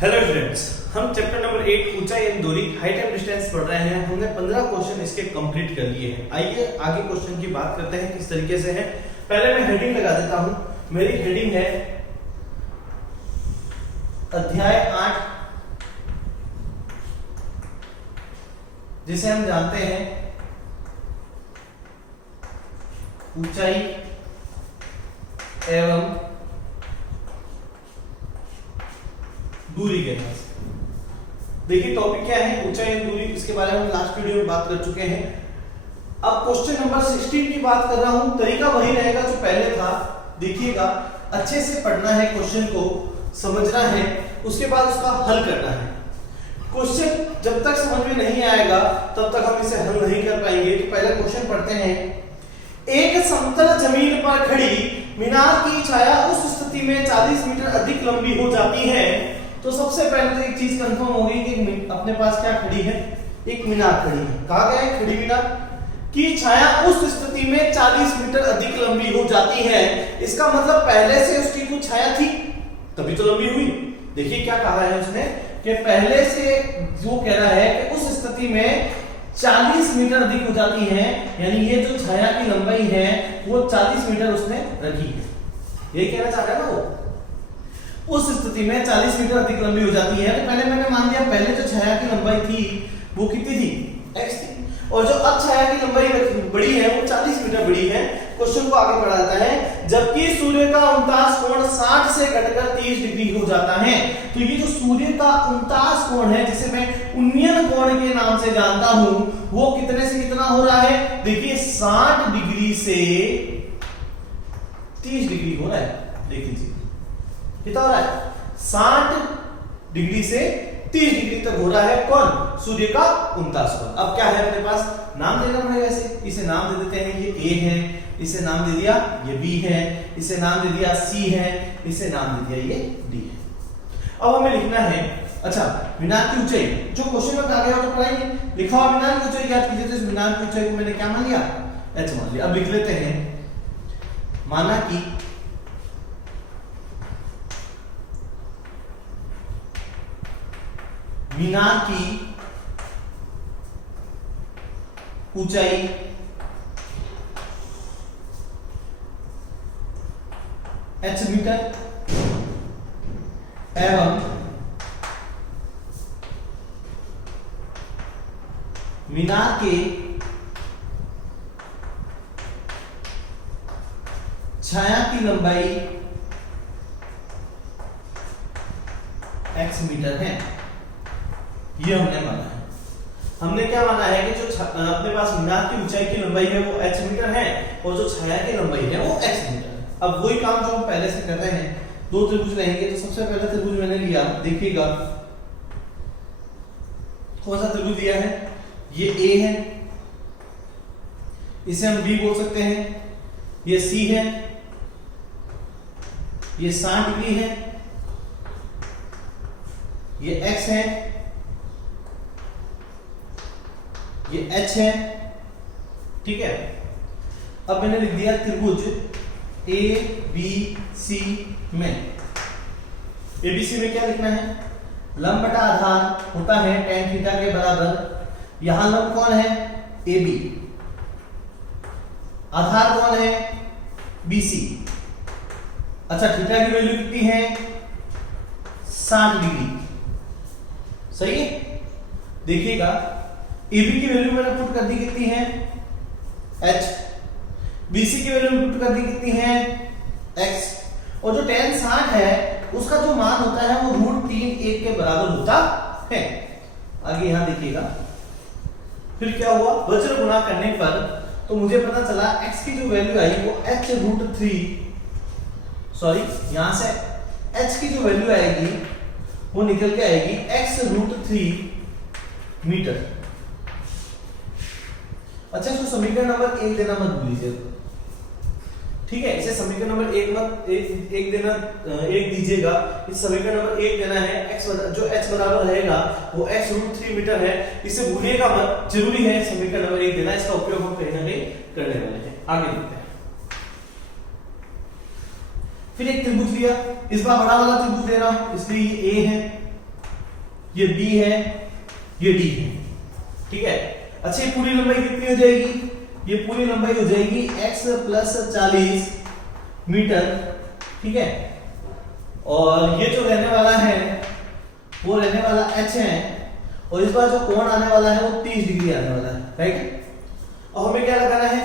Hello friends, हम chapter number 8 ऊंचाई and दूरी हाइट एंड डिस्टेंस पढ़ रहे हैं। हमने 15 क्वेश्चन इसके कंप्लीट कर लिए हैं। आइए आगे क्वेश्चन की बात करते हैं किस तरीके से है। पहले मैं हेडिंग लगा देता हूं। मेरी हेडिंग है अध्याय 8, जिसे हम जानते हैं ऊंचाई एवं दूरी के नाम से। देखिए टॉपिक क्या है, ऊंचाई एवं दूरी। इसके बारे में हम लास्ट वीडियो में बात कर चुके हैं। अब क्वेश्चन नंबर 16 की बात कर रहा हूं। तरीका वही रहेगा जो पहले था। देखिएगा, अच्छे से पढ़ना है, क्वेश्चन को समझना है, उसके बाद उसका हल करना है। क्वेश्चन जब तक समझ में नहीं आएगा तब तक हम इसे हल नहीं कर पाएंगे। तो पहले क्वेश्चन पढ़ते हैं। एक समतल जमीन पर खड़ी मीनार की छाया उस स्थिति में 40 मीटर अधिक लंबी हो जाती है। तो सबसे पहले तो एक चीज कंफर्म होगी कि अपने पास क्या खड़ी है, एक मीनार खड़ी है। कहा गया है खड़ी मीनार की छाया उस स्थिति में 40 मीटर अधिक लंबी हो जाती है। इसका मतलब पहले से उसकी कुछ छाया थी तभी तो लंबी हुई। देखिए क्या कहा है उसने कि पहले से जो कह रहा है कि उस स्थिति में 40 मीटर अधिक हो जाती है, यानी ये जो छाया की लंबाई है वो 40 मीटर उसने रखी है। ये कहना चाह रहा है ना, वो उस स्थिति में 40 मीटर अधिक लंबी हो जाती है। तो पहले मैंने मान लिया पहले जो छाया की लंबाई थी वो कितनी थी, x थी, और जो अब छाया की लंबाई बड़ी है वो 40 मीटर बड़ी है। क्वेश्चन को आगे बढ़ा जाता है। जबकि सूर्य का उनतास कोण 60 से घटकर 30 डिग्री हो जाता है। तो ये जो सूर्य का उनतास कोण है, जिसे मैं उन्नयन कोण के नाम से जानता हूं, वो कितने से कितना हो रहा है। देखिए 60 डिग्री से 30 डिग्री हो रहा है। देख लीजिए कितना हो रहा है, 60 डिग्री से 30 डिग्री तक हो रहा है। कौन, सूर्य का उनतास कोण। अब क्या है अपने पास, नाम देना पड़ेगा इसे नाम दे देते हैं। ये A है, इसे नाम दे दिया, ये B है, इसे नाम दे दिया C है, इसे नाम दे दिया ये D है। अब हमें लिखना है, अच्छा मीनार की ऊंचाई जो क्वेश्चन में कहा गया वो तो पढ़ाएंगे। लिखा हुआ मीनार की ऊंचाई याद कीजिए। तो इस मीनार की ऊंचाई को मैंने क्या मान लिया, h मान लिया। अब लिख लेते हैं, माना कि मीनार की ऊंचाई h मीटर एवं मीनार के छाया की लंबाई x मीटर है। ये हमने माना है। हमने क्या माना है कि जो अपने पास मीनार की ऊंचाई की लंबाई है वो h मीटर है और जो छाया की लंबाई है वो x मीटर है। अब वही काम जो हम पहले से कर रहे हैं, दो त्रिभुज रहेंगे। तो सबसे पहला त्रिभुज मैंने लिया, देखिएगा कौन सा त्रिभुज लिया है, ये A है, इसे हम B बोल सकते हैं, ये C है, ये 60 डिग्री है, ये x है, ये h है। ठीक है। अब मैंने लिख दिया त्रिभुज ABC में। ABC में क्या लिखना है, लंब बटा आधार होता है tan थीटा के बराबर। यहां लंब कौन है, AB, आधार कौन है, BC। अच्छा थीटा की वैल्यू कितनी है, 60 डिग्री। सही है। देखिएगा AB की वैल्यू मैंने पुट कर दी कितनी है, h, BC की वैल्यू पुट कर दी कितनी है, x, और जो tan 60 है उसका जो मान होता है वो √3 के बराबर होता है। आगे यहां देखिएगा फिर क्या हुआ, वज्र गुणा करने पर तो मुझे पता चला x की जो वैल्यू आई वो h√3, सॉरी यहां से h की जो वैल्यू आएगी वो निकल के आएगी x√3 मीटर। अच्छा इसको समीकरण नंबर 1 देना मत भूलिए। ठीक है, इसे समीकरण नंबर 1 देना 1 दीजिएगा। इस समीकरण नंबर 1 देना है, x जो h बराबर रहेगा वो x√3 मीटर है। इसे भूलिएगा मत, जरूरी है समीकरण नंबर 1 देना। इसका उपयोग हम कहीं ना कहीं करने वाले हैं। आगे देखते हैं। फिर एक त्रिभुज लिया, इस बार बड़ा वाला त्रिभुज ले रहा हूं, इसलिए ये A है, ये B है, ये D है, ठीक है। अच्छा ये पूरी लंबाई कितनी हो जाएगी? ये पूरी लंबाई हो जाएगी x प्लस 40 मीटर, ठीक है। और ये जो रहने वाला है वो रहने वाला h है, और इस बार जो कोण आने वाला है वो 30 डिग्री आने वाला है, राइट। और हमें क्या लगाना है?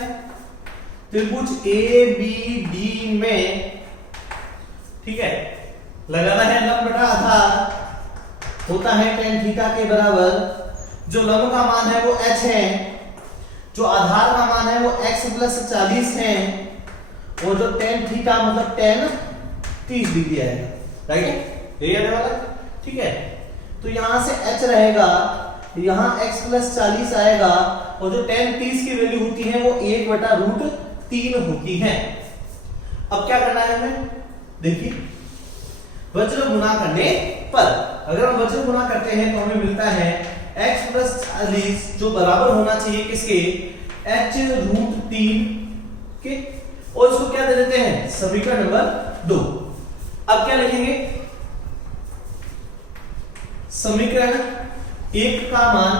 त्रिभुज ABD में, ठीक है, लगाना है लंब बटा आधार होता है tan थीटा के बराबर। जो लंब का मान है वो h है, जो आधार का मान है वो x प्लस 40 है, और जो tan थीटा मतलब tan 30 डिग्री आएगा, राइट है, यही आने वाला है, ठीक है। तो यहां से h रहेगा, यहां x प्लस 40 आएगा, और जो tan 30 की वैल्यू होती है वो 1/√3 होती है। अब क्या करना है हमें? देखिए, वज्र गुणा करने पर अगर हम वज्र गुणा करते हैं तो हमें मिलता है x प्लस 40 जो बराबर होना चाहिए किसके? h√3 के, और इसको क्या दे देते हैं? समीकरण नंबर 2। अब क्या लिखेंगे? समीकरण 1 का मान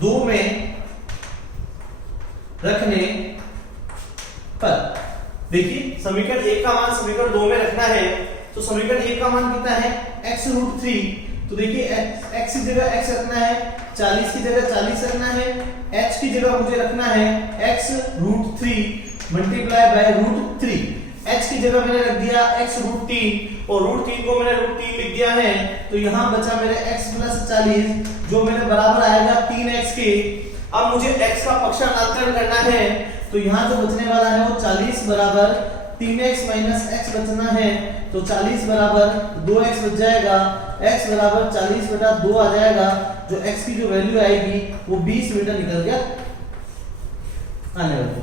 2 में रखने पर, देखिए समीकरण 1 का मान समीकरण 2 में रखना है, तो समीकरण 1 का मान कितना है? x√3। तो देखिए x की जगह x रखना है, 40 की जगह 40 रखना है, h की जगह मुझे रखना है x√3 मल्टीप्लाई बाय √3। h की जगह मैंने रख दिया x√3 और √3 को मैंने √3 लिख दिया है, तो यहां बचा मेरे x प्लस 40 जो मेरे बराबर आएगा 3x के। अब मुझे x का पक्षांतरण करना है, तो यहाँ जो बचने वाला है वो 40 बराबर 3x माइनस x बचना है, तो 40 बराबर 2x बच जाएगा, x बराबर 40/2 आ जाएगा, जो x की जो वैल्यू आएगी वो 20 मीटर निकल के आने वाली,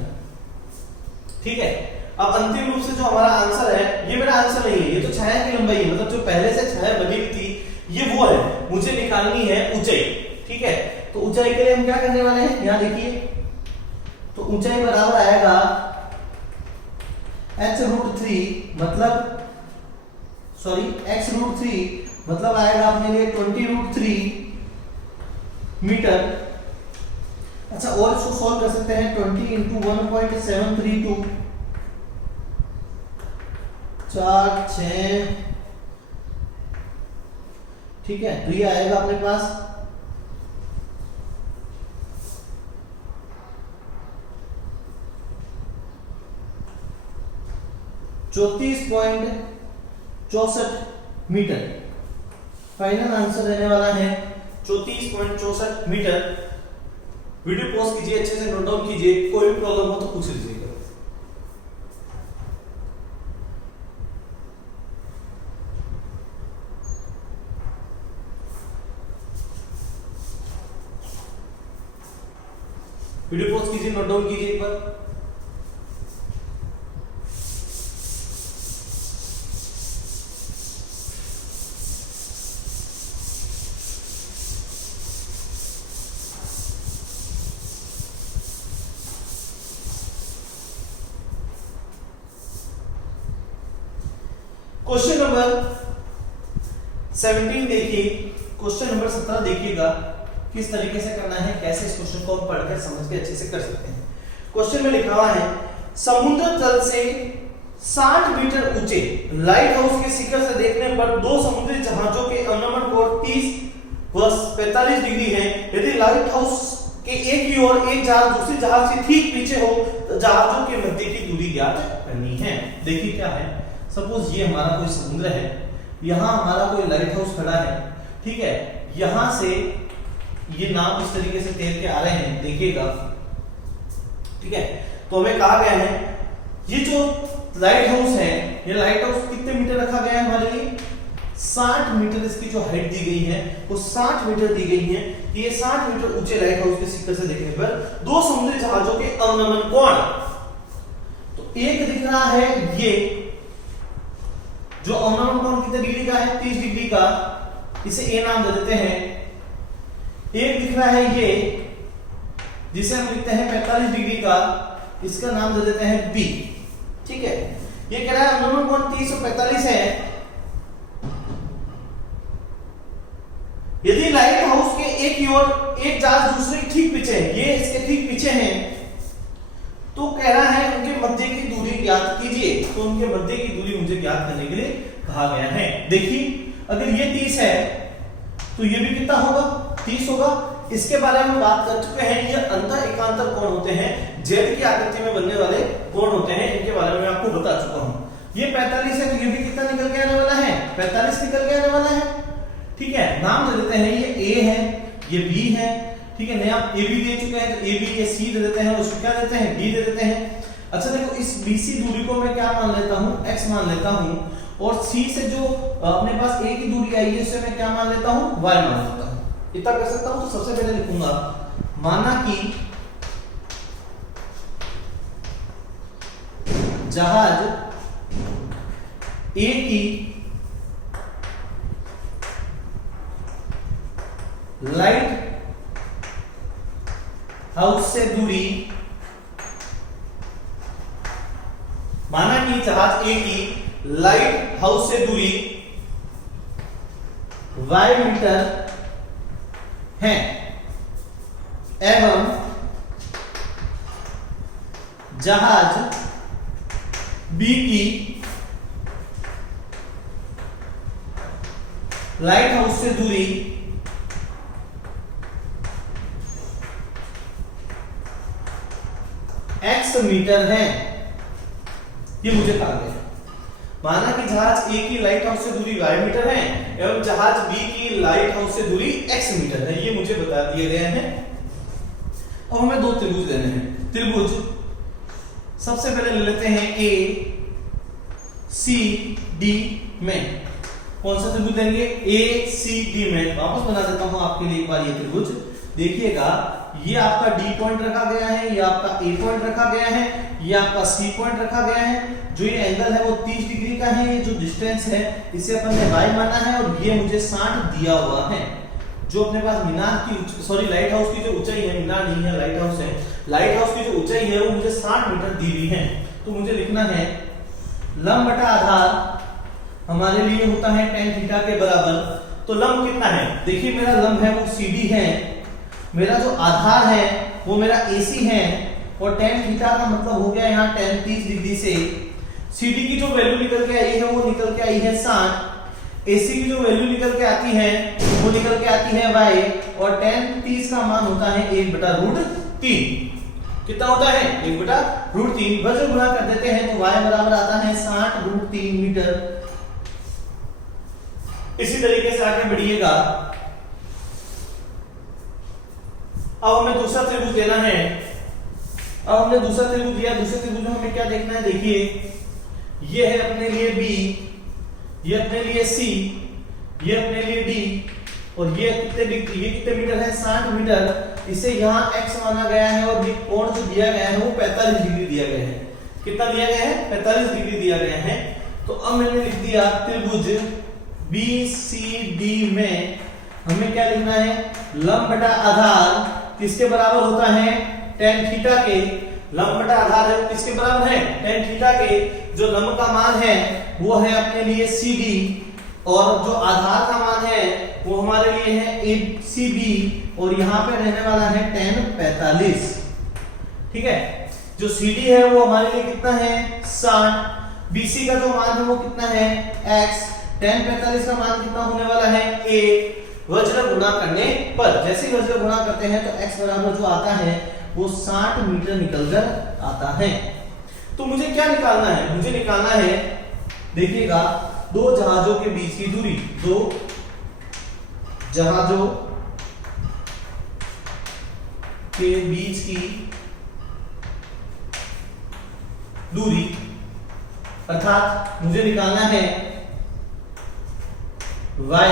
ठीक है। अब अंतिम रूप से जो हमारा आंसर है, ये मेरा आंसर नहीं है, ये तो छाया की लंबाई है, मतलब जो पहले से छाया बनी हुई थी ये वो है, मुझे निकालनी है ऊंचाई, ठीक है। तो ऊंचाई के लिए हम क्या करने वाले हैं? यहां देखिए, तो ऊंचाई बराबर आएगा h√3 मतलब सॉरी x√3 मतलब आएगा अपने लिए 20√3 मीटर। अच्छा, और इसको सॉल्व कर सकते हैं, 20 × 1.732 4 6, ठीक है। तो ये आएगा अपने पास 34.64 मीटर। फाइनल आंसर रहने वाला है 34.64 मीटर। वीडियो पॉज कीजिए, अच्छे से नोट डाउन कीजिए, कोई भी प्रॉब्लम हो तो पूछ लीजिएगा। वीडियो पॉज कीजिए, नोट डाउन कीजिए एक बार। क्वेश्चन नंबर 17 देखिए, क्वेश्चन नंबर 17 देखिएगा किस तरीके से करना है, कैसे इस क्वेश्चन को हम पढ़कर समझ के अच्छे से कर सकते हैं। क्वेश्चन में लिखा हुआ है, समुद्र तल से 60 मीटर ऊंचे लाइट हाउस के शिखर से देखने पर दो समुद्री जहाजों के अनुमान कोण 30 व 45 डिग्री है। यदि लाइट हाउस के एक ही ओर एक जहाज दूसरी जहाज से ठीक पीछे हो तो जहाजों के मध्य की दूरी ज्ञात करनी है। देखिए क्या है, सपोज ये हमारा कोई समुद्र है, यहाँ हमारा कोई लाइट हाउस खड़ा है, ठीक है। यहां से ये नाव इस तरीके से तैर के आ रहे हैं, देखिएगा, ठीक है। तो हमें कहा गया है ये जो लाइट हाउस है, ये लाइट हाउस कितने मीटर रखा गया है हमारे लिए? 60 मीटर इसकी जो हाइट दी गई है वो 60 मीटर दी गई है। ये 60 मीटर ऊंचे लाइट हाउस के शिखर से देखने पर दो समुद्री जहाजों के अवनमन कोण, तो एक दिख रहा है ये जो अवनमन कोण कितने डिग्री का है? 30 डिग्री का, इसे ए नाम दे देते हैं। एक दिख रहा है ये जिसे हम लिखते हैं 45 डिग्री का, इसका नाम दे देते हैं बी, ठीक है। ये कह रहा है अवनमन कोण 30 और 45 है, की ओर एक जहाज दूसरे के ठीक पीछे है, ये इसके ठीक पीछे है, तो कह रहा है उनके मध्य की दूरी ज्ञात कीजिए। तो उनके मध्य की दूरी मुझे ज्ञात करने के लिए कहा गया है। देखिए अगर ये 30 है तो ये भी कितना होगा, 30 होगा। इसके बारे में बात कर चुके हैं, ये अंतर एकांतर कोण होते हैं, जेड की आकृति में बनने वाले कोण होते हैं, इनके बारे में मैं आपको बता चुका हूं। ये 45 है तो ये भी कितना निकल के आने वाला है, 45 निकल के आने वाला है। ठीक है, नाम दे देते हैं, ये ए है, ये बी है, ठीक है, नया ए बी दे चुके हैं तो ए बी, ये सी दे देते हैं, उसको क्या देते हैं, डी दे देते हैं। अच्छा देखो, इस बीसी दूरी को मैं क्या मान लेता हूं, एक्स मान लेता हूं, और सी से जो अपने पास ए की दूरी आई है उसे मैं क्या मान लेता हूं, वाई मान लेता हूं। इतना कर सकता हूं। तो सबसे पहले लिखूंगा, माना कि जहाज ए की लाइट हाउस से दूरी, माना कि जहाज ए की लाइट हाउस से दूरी y मीटर है एवं जहाज बी की लाइट हाउस से दूरी x मीटर है। ये मुझे कहा गया। माना कि जहाज ए की लाइट हाउस से दूरी y मीटर है एवं जहाज बी की लाइट हाउस से दूरी x मीटर है, ये मुझे बता दिए गए हैं। अब हमें दो त्रिभुज लेने हैं। त्रिभुज सबसे पहले ले लेते हैं ए सी डी में। कौन सा त्रिभुज लेंगे, ए सी डी में। वापस बना देता हूं आपके लिए एक बार ये त्रिभुज। देखिएगा, ये आपका डी पॉइंट रखा गया है, ये आपका ए पॉइंट रखा गया है, ये आपका सी पॉइंट रखा गया है। जो ये एंगल है वो 30 डिग्री का है। ये जो डिस्टेंस है इसे अपन ने y माना है और ये मुझे 60 दिया हुआ है। जो अपने पास मीनार की सॉरी लाइट हाउस की जो ऊंचाई है, मीनार नहीं है लाइट हाउस है, लाइट हाउस की जो ऊंचाई है वो मुझे 60 मीटर दी हुई है। तो मुझे लिखना है लंब बटा आधार हमारे लिए होता है tan थीटा के बराबर। तो लंब कितना है, देखिए मेरा लंब है वो CD है, मेरा जो आधार है वो मेरा AC है, और tan थीटा का मतलब हो गया यहाँ tan 30 डिग्री से। CD की जो वैल्यू निकल के आई है वो निकल के आई है 60, AC की जो वैल्यू निकल के आती है वो निकल के आती है y, और tan 30 का मान होता है 1/√3। कितना होता है, 1/√3। वज्र गुणा कर देते हैं तो y बराबर आता है 60√3 मीटर। इसी तरीके से आगे बढ़िएगा। अब हमें दूसरा त्रिभुज लेना है। अब हमने दूसरा त्रिभुज लिया, दूसरे त्रिभुज में हमें क्या देखना है, देखिए ये है अपने लिए B, ये अपने लिए C, ये अपने लिए D, और ये कितने मीटर है, 60 मीटर। इसे यहाँ x माना गया है और ये कोण जो दिया गया है वो 45 डिग्री दिया गया है। कितना दिया गया है, 45 डिग्री दिया गया है। तो अब मैंने लिख दिया त्रिभुज BCD में हमें क्या लिखना है, लंब बटा आधार किसके बराबर होता है, tan थीटा के। लंब बटा आधार है किसके बराबर है, tan थीटा के। जो लंब का मान है वो है अपने लिए CD, और जो आधार का मान है वो हमारे लिए है ACB, और यहाँ पे रहने वाला है tan 45। ठीक है, जो CD है वो हमारे लिए कितना है, 60। BC का जो मान है वो कितना है, x। tan 45 का मान कितना होने वाला है, a। वज्र गुणा करने पर, जैसे ही वज्र गुणा करते हैं तो x बराबर जो आता है वो 60 मीटर निकलकर आता है। तो मुझे क्या निकालना है, मुझे निकालना है, देखिएगा, दो जहाजों के बीच की दूरी, दो जहाजों के बीच की दूरी, अर्थात मुझे निकालना है y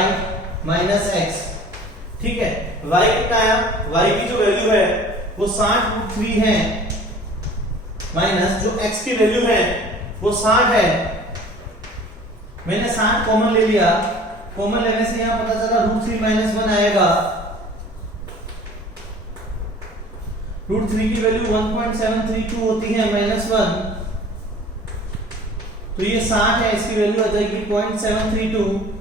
माइनस x। ठीक है, y कितना आया, y की जो वैल्यू है वो 60√3 है, माइनस जो x की वैल्यू है वो 60 है। मैंने 60 कॉमन ले लिया, कॉमन लेने से यहां पता चला √3 - 1 आएगा। √3 की वैल्यू 1.732 होती है, -1, तो ये 60 है, इसकी वैल्यू आ जाएगी 0.732।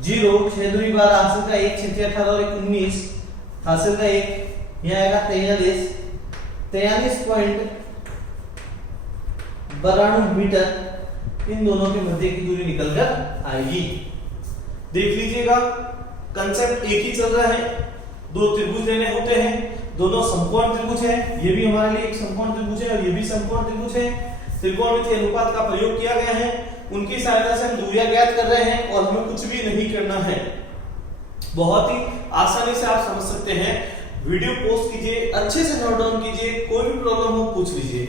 0, 6 दूरी 12, हासिल का 1, 6 18 और 1 19, हासिल का 1, यह आएगा 43.92 मीटर। इन दोनों के मध्य की दूरी निकलकर आएगी। देख लीजिएगा, कंसेप्ट एक ही चल रहा है। दो त्रिभुज लेने होते हैं, दोनों समकोण त्रिभुज है। ये भी हमारे लिए एक समकोण त्रिभुज है और ये भी समकोण त्रिभुज है। त्रिकोणमितीय अनुपात का प्रयोग किया गया है, उनकी सहायता से हम दूरियां ज्ञात कर रहे हैं और हमें कुछ भी नहीं करना है। बहुत ही आसानी से आप समझ सकते हैं। वीडियो पोस्ट कीजिए, अच्छे से नोट डाउन कीजिए, कोई भी प्रॉब्लम हो पूछ लीजिए।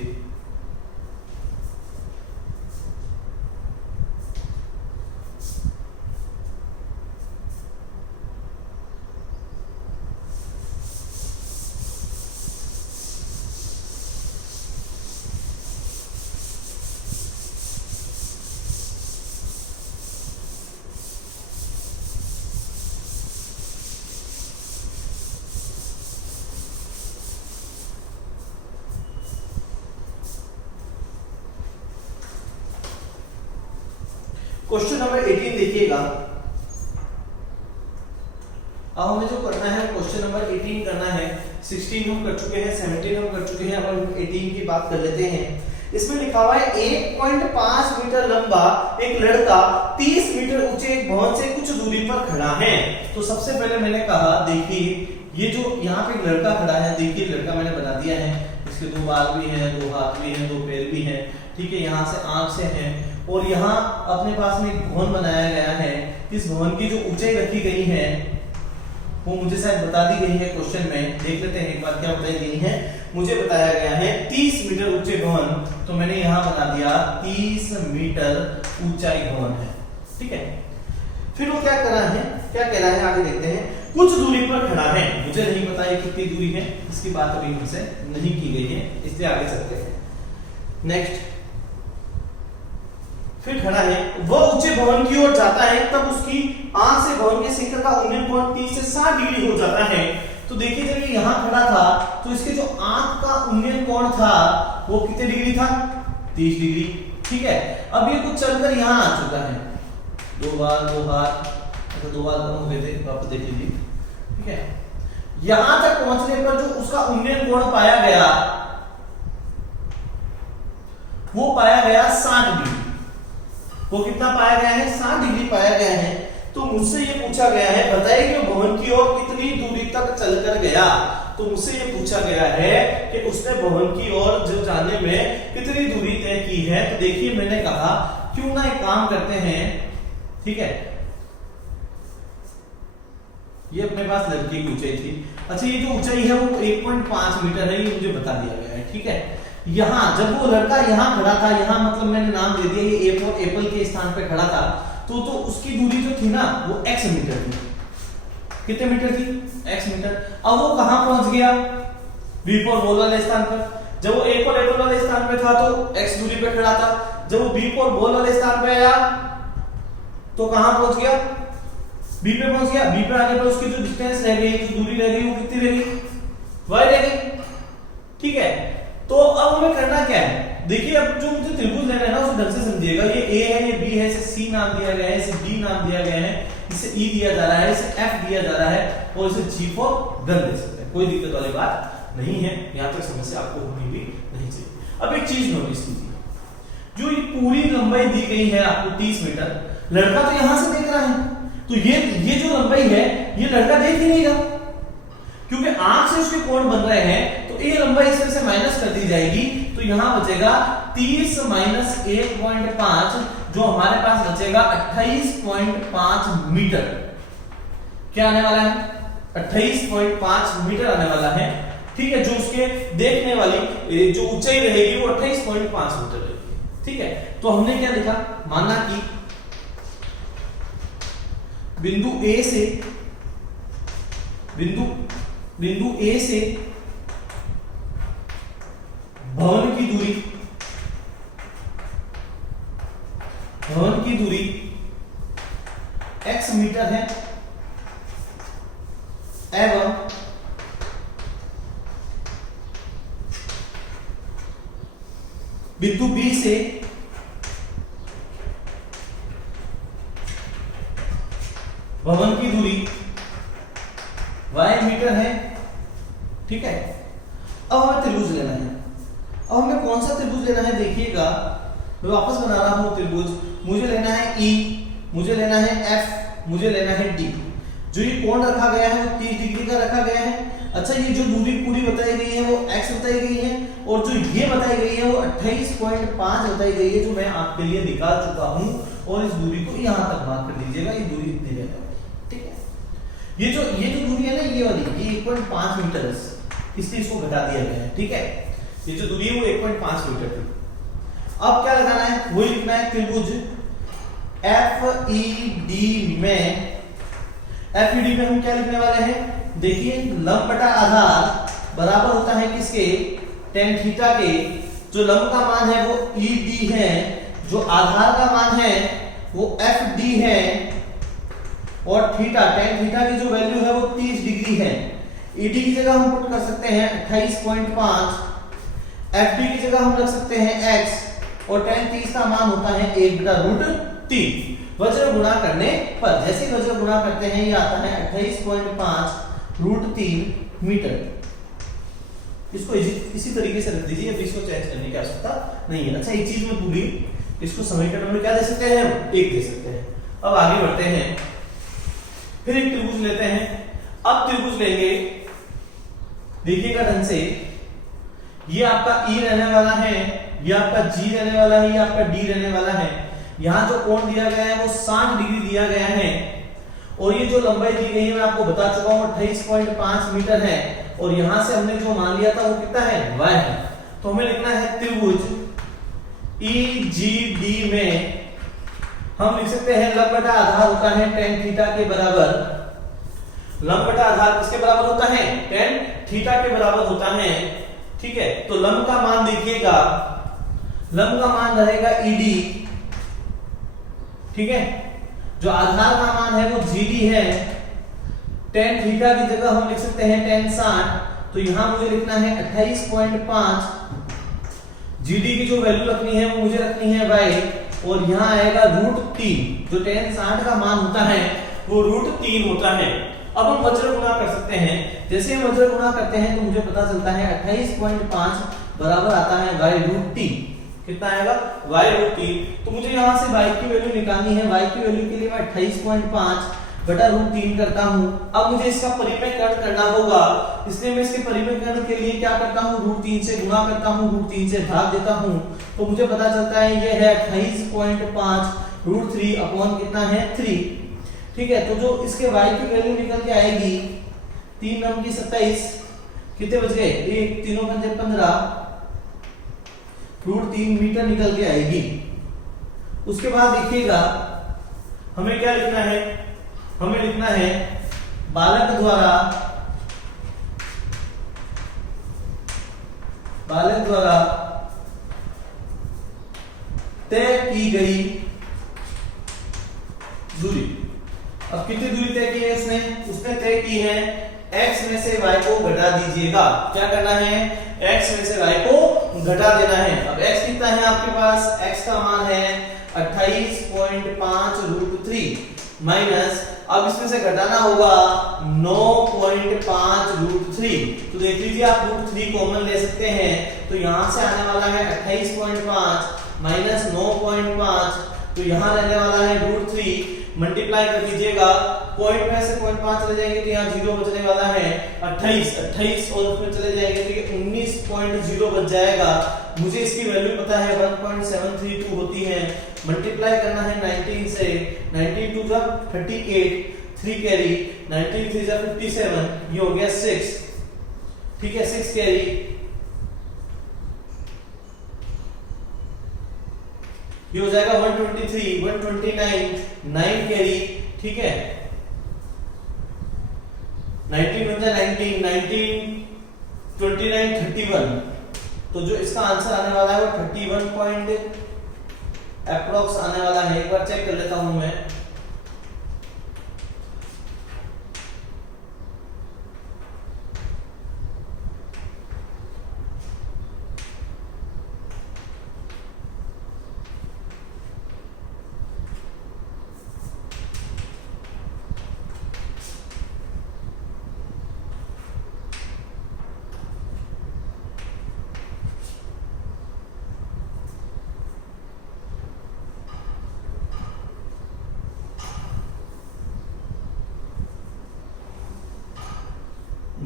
क्वेश्चन नंबर 18 देखिएगा। अब हमें जो करना है क्वेश्चन नंबर 18 करना है। 16 हम कर चुके हैं, 17 हम कर चुके हैं, अब हम 18 की बात कर लेते हैं। इसमें लिखा हुआ है 1.5 मीटर लंबा एक लड़का 30 मीटर ऊंचे एक भवन से कुछ दूरी पर खड़ा है। तो सबसे पहले मैंने कहा, देखिए ये जो यहाँ पे एक लड़का खड़ा है, देखिए लड़का मैंने बना दिया है। इसके दो बाल भी हैं, दो हाथ भी हैं, दो पैर भी हैं, ठीक है। यहाँ से आंख से है और यहाँ अपने पास में एक भवन बनाया गया है। इस भवन की जो ऊंचाई रखी गई है वो मुझे शायद बता दी गई है क्वेश्चन में। देख लेते हैं एक बार क्या बताई गई है। मुझे बताया गया है 30 मीटर ऊंचे भवन, तो मैंने यहाँ बना दिया 30 मीटर ऊंचाई भवन है, ठीक है। फिर वो क्या कह रहा है, आगे देखते हैं। कुछ दूरी पर खड़ा है, मुझे नहीं पता ये कितनी दूरी है, इसकी बात अभी हमसे नहीं की गई है, इसलिए आगे चलते हैं। नेक्स्ट, फिर खड़ा है, वह ऊंचे भवन की ओर जाता है, तब उसकी आंख से भवन के शिखर का उन्नयन कोण 30 से 60 डिग्री हो जाता है। तो देखिए जब ये यहाँ खड़ा था तो इसके जो आंख का उन्नयन कोण था वो कितने डिग्री था, 30 डिग्री, ठीक है। अब ये कुछ चलकर यहाँ आ चुका है, दो बार दो हाथ, दो बार कम हो गए थे, वापस देख लीजिए, ठीक है। यहां तक पहुंचने पर जो उसका उन्नयन कोण पाया गया वो पाया गया 60 डिग्री। वो कितना पाया गया है, 60 डिग्री पाया गया है। तो मुझसे ये पूछा गया है, बताइए कि भवन की ओर कितनी दूरी तक चलकर गया। तो मुझसे ये पूछा गया है कि उसने भवन की ओर जो जाने में कितनी दूरी तय की है। तो देखिए मैंने कहा क्यों ना एक काम करते हैं, ठीक है। ये अपने पास लड़की की ऊंचाई थी। अच्छा, ये जो ऊंचाई है वो 1.5 मीटर है, ये मुझे बता दिया गया है, ठीक है। यहाँ जब वो लड़का यहाँ खड़ा था, यहाँ मतलब मैंने नाम दे दिया, ये एप्पल के स्थान पे खड़ा था, तो उसकी दूरी जो थी ना वो x मीटर थी। कितने मीटर थी, x मीटर। अब वो कहां पहुंच गया, B4 बॉल वाले स्थान पर। जब वो A4 एप्पल वाले स्थान पे था तो x दूरी पे खड़ा था। जब वो B4 बॉल वाले स्थान पे आया तो कहां पहुंच गया, B पे पहुंच गया। B पे आने पर उसकी जो डिस्टेंस रह गई, जो दूरी रह गई वो कितनी रह गई, y रह गई, ठीक है। तो अब हमें करना क्या है, देखिए अब जो मुझे त्रिभुज लेना है ना उसे ढंग से समझिएगा। ये A है, ये B है, इसे C नाम दिया गया है, इसे D नाम दिया गया है, इसे E दिया जा रहा है, इसे F दिया जा रहा है और इसे G फॉर गन दे सकते हैं। कोई दिक्कत वाली बात नहीं है, यहां तक समस्या आपको होनी भी नहीं चाहिए। अब एक चीज नोटिस कीजिए, जो ये पूरी लंबाई दी गई है आपको 30 मीटर, लड़का तो यहां से देख रहा है, तो ये जो लंबाई है ये लड़का देख ही नहीं रहा, क्योंकि आंख से उसके कोण बन रहे हैं। तो ये लंबाई इसमें से माइनस कर दी जाएगी, तो यहां बचेगा 30 माइनस 1.5, जो हमारे पास बचेगा 28.5 मीटर। क्या आने वाला है, 28.5 मीटर आने वाला है, ठीक है। जो उसके देखने वाली जो ऊंचाई रहेगी वो 28.5 मीटर रहेगी, ठीक है। तो हमने क्या देखा, माना कि बिंदु A से भवन की दूरी x मीटर है एवं बिंदु B से भवन की दूरी y मीटर है, ठीक है। अब हमें त्रिभुज लेना है। अब हमें कौन सा त्रिभुज लेना है देखिएगा, मैं वापस बना रहा हूं त्रिभुज। मुझे लेना है E, मुझे लेना है F, मुझे लेना है D। जो ये कोण रखा गया है वो 30 डिग्री का रखा गया है। अच्छा, ये जो दूरी पूरी बताई गई है वो x बताई गई है, और जो ये बताई गई है वो 28.5 बताई गई है, जो मैं आपके लिए निकाल चुका हूं। और इस दूरी को यहां तक मार्क कर दीजिएगा, ये दूरी इतनी है, ठीक है। ये जो दूरी है ना, ये वाली, ये 1.5 मीटर है, इसलिए इसको घटा दिया गया है, ठीक है। ये जो दूरी है वो 1.5 मीटर थी। अब क्या लगाना है, वही लिखना है त्रिभुज FED में। FED में हम क्या लिखने वाले हैं, देखिए लंब बटा आधार बराबर होता है किसके, tan थीटा के। जो लंब का मान है वो ED है, जो आधार का मान है वो FD है, और थीटा, tan थीटा की जो वैल्यू है वो 30 डिग्री है। ED की जगह हम पुट कर सकते हैं 28.5, FD की जगह हम रख सकते हैं x, और tan 30 का मान होता है 1/√3। वज्र गुणा करने पर, जैसे वज्र गुणा करते हैं ये आता है 28.5√3 मीटर। इसको इसी तरीके से रख दीजिए, अब इसको चेंज करने की आवश्यकता नहीं है। अच्छा, एक चीज में पूरी, इसको समीकरण में क्या दे सकते हैं, हम 1 दे सकते हैं। अब आगे बढ़ते हैं, फिर एक त्रिभुज लेते हैं। अब त्रिभुज लेंगे, देखिएगा ढंग से, ये आपका E रहने वाला है, ये आपका G रहने वाला है, ये आपका D रहने वाला है। यहाँ जो कोण दिया गया है वो 60 डिग्री दिया गया है, और ये जो लंबाई दी गई है मैं आपको बता चुका हूँ 28.5 मीटर है, और यहां से हमने जो मान लिया था वो कितना है, y है। तो हमें लिखना है त्रिभुज EGD में हम लिख सकते हैं लंब बटा आधार होता है tan थीटा के बराबर। लंब बटा आधार किसके बराबर होता है, tan थीटा के बराबर होता है, ठीक है। तो लंब का मान देखिएगा, लंब का मान रहेगा ED, ठीक है। जो आधार का मान है वो GD है। tan थीटा की जगह हम लिख सकते हैं tan 60, तो यहां मुझे लिखना है 28.5। GD की जो वैल्यू रखनी है वो मुझे रखनी है y, और यहां आएगा √3। जो tan 60 का मान होता है वो √3 होता है। अब हम वज्र गुणा कर सकते हैं। जैसे हम वज्र गुणा करते हैं तो मुझे पता चलता है 28.5 बराबर आता है y√3। कितना आएगा, y√3। तो मुझे यहां से y की वैल्यू निकालनी है। y की वैल्यू के लिए मैं 28.5 बटा √3 करता हूं। अब मुझे इसका परिमेयकरण करना होगा, इसलिए मैं इसके परिमेयकरण के लिए क्या करता हूं, √3 से गुणा करता हूं, √3 से भाग देता हूं। तो मुझे पता चलता है ये है 28.5 √3 अपॉन कितना है 3, ठीक है। तो जो इसके y की वैल्यू निकल के आएगी 3 9 की 27, कितने बच गए, 1 3 5 15, √3 मीटर निकल के आएगी। उसके बाद देखिएगा हमें क्या लिखना है, हमें लिखना है बालक द्वारा तय की गई दूरी। अब कितनी दूरी तय की है उसने तय की है x में से y को घटा दीजिएगा। क्या करना है, x में से y को घटा देना है। अब x कितना है आपके पास, x का मान है 28.5 √3 माइनस, अब इसमें से घटाना होगा 9.5 √3। तो देख लीजिए आप √3 कॉमन ले सकते हैं, तो यहां से आने वाला है 28.5 माइनस 9.5, तो यहां रहने वाला है √3। मल्टीप्लाई कर दीजिएगा, पॉइंट में से 0.5 चले जाएंगे तो यहाँ 0 बचने वाला है 28 और उसमें चले जाएंगे तो ये 19.0 बच जाएगा। मुझे इसकी वैल्यू पता है 1.732 होती है। मल्टीप्लाई करना है 19 से, 19 2 38, 3 कैरी, 19 3 57, ये हो गया 6, ठीक है, 6 कैरी, ये हो जाएगा 123, 129, 9 कैरी, ठीक है, 19 19, 19 29 31। तो जो इसका आंसर आने वाला है वो 31 पॉइंट अप्रोक्स आने वाला है। एक बार चेक कर लेता हूं मैं।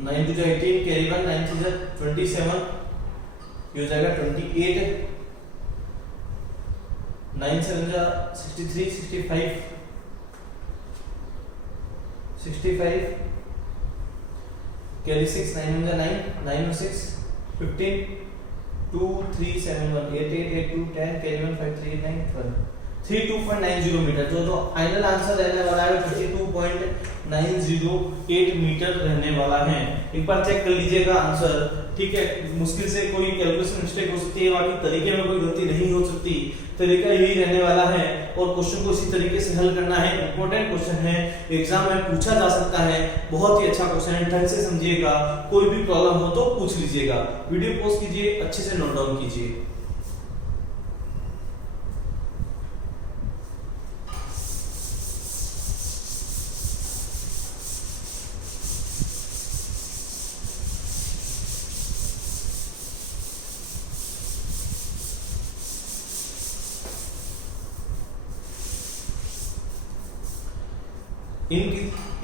9 2 18 कैरी 1 9 3 27 ये हो जाएगा 28 9 7 63 65 कैरी 6 9 1 9 9 6 15 2 3 7 1 8 8 8 2 10 कैरी 1 5 3 9 12 32.90 मीटर जो फाइनल आंसर रहने वाला है 32.908 मीटर रहने वाला है। एक बार चेक कर लीजिएगा आंसर, ठीक है। मुश्किल से कोई कैलकुलेशन मिस्टेक हो सकती है, बाकी तरीके में कोई गलती नहीं हो सकती, तरीका यही रहने वाला है और क्वेश्चन को इसी तरीके से हल करना है। इंपॉर्टेंट क्वेश्चन है, एग्जाम में पूछा जा सकता है, बहुत ही अच्छा क्वेश्चन है, ढंग से समझिएगा, कोई भी प्रॉब्लम हो तो पूछ लीजिएगा। वीडियो पॉज कीजिए, अच्छे से नोट डाउन कीजिए।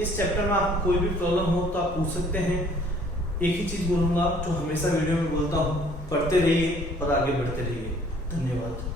इस चैप्टर में आपको कोई भी प्रॉब्लम हो तो आप पूछ सकते हैं। एक ही चीज बोलूंगा जो हमेशा वीडियो में बोलता हूँ, पढ़ते रहिए और आगे बढ़ते रहिए। धन्यवाद।